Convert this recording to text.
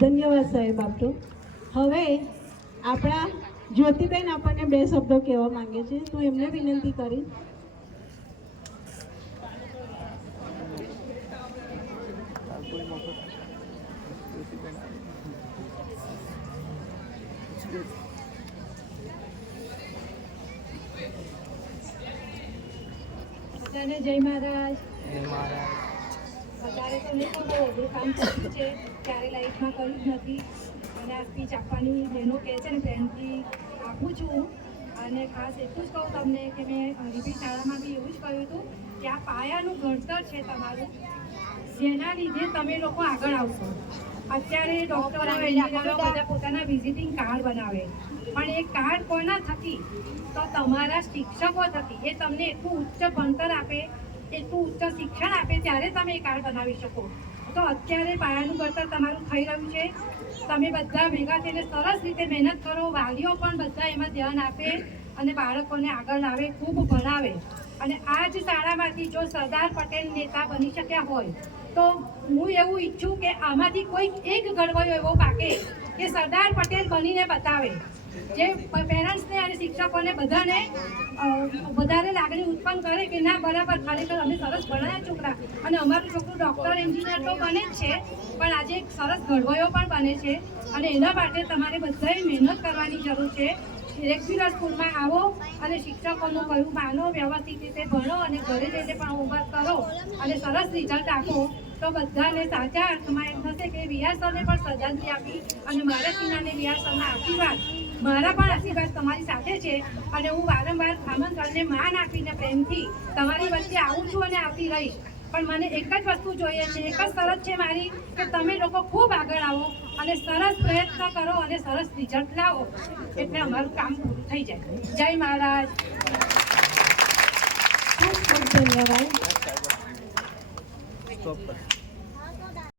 ધન્યવાદ સાહેબ આપતો. હવે આપણા જ્યોતિબેન આપણને 2 શબ્દો કહેવા માંગે છે, તો એમને વિનંતી કરી. જય મહારાજ. અત્યારે તો નહીં પણ બહુ અઘરું કામ કર્યું છે, ક્યારે લાઈફમાં કર્યું જ નથી. અને આ સ્પીચ આપવાની બહેનો કહે છે ને પ્રેમથી આપું છું. અને ખાસ એટલું જ કહું તમને કે મેં રીબી શાળામાં બી એવું જ કહ્યું હતું કે આ પાયાનું ઘડતર છે તમારું, જેના લીધે તમે લોકો આગળ આવશો. અત્યારે ડૉક્ટરો એન્જિનિયરો બધા પોતાના વિઝિટિંગ કાર્ડ બનાવે, પણ એ કાર્ડ કોના થકી? તો તમારા શિક્ષકો થકી. એ તમને એટલું ઉચ્ચ ભણતર આપે, એટલું ઉચ્ચ શિક્ષણ આપે, ત્યારે તમે એ કાર્ડ બનાવી શકો. તો અત્યારે પાયાનું ઘડતર તમારું થઈ રહ્યું છે. તમે બધા ભેગા થઈને સરસ રીતે મહેનત કરો. વાલીઓ પણ બધા એમાં ધ્યાન આપે અને બાળકોને આગળ લાવે, ખૂબ ભણાવે. અને આ જ શાળામાંથી જો સરદાર પટેલ નેતા બની શક્યા હોય તો હું એવું ઈચ્છું કે આમાંથી કોઈક એક ઘડવૈયો એવો પાકે કે સરદાર પટેલ બનીને બતાવે, જે પેરેન્ટ્સને અને શિક્ષકોને બધાને વધારે લાગણી ઉત્પન્ન કરે કે ના બરાબર, ખરેખર અમે સરસ ભણાયા છોકરા, અને અમારું છોકરું ડૉક્ટર એન્જિનિયર તો બને જ છે, પણ આજે એક સરસ ઘડવૈયો પણ બને છે. અને એના માટે તમારે બધાએ મહેનત કરવાની જરૂર છે. રેગ્યુલર સ્કૂલમાં આવો અને શિક્ષકોનું કહ્યું માનો, વ્યવસ્થિત રીતે ભણો અને ઘરે જઈને પણ હોમવર્ક કરો અને સરસ રિઝલ્ટ આપો. તો બધાને સાચા અર્થમાં એમ થશે કે વીઆર સરને પણ શ્રદ્ધાંજલિ આપી અને મારા ટીનાને વીઆર સરના આશીર્વાદ, મારા પણ આશીર્વાદ તમારી સાથે છે. અને હું વારંવાર આમંત્રણને માન આપીને પ્રેમથી તમારી વચ્ચે આવું છું અને આવતી રહીશ. પણ મને એક જ વસ્તુ જોઈએ છે, એક જ શરત છે મારી, કે તમે લોકો ખૂબ આગળ આવો અને સરસ પ્રયત્ન કરો અને સરસ રિઝલ્ટ લાવો, એટલે અમારું કામ પૂરું થઈ જાય. જય મહારાજ. ખૂબ ખૂબ ધન્યવાદ.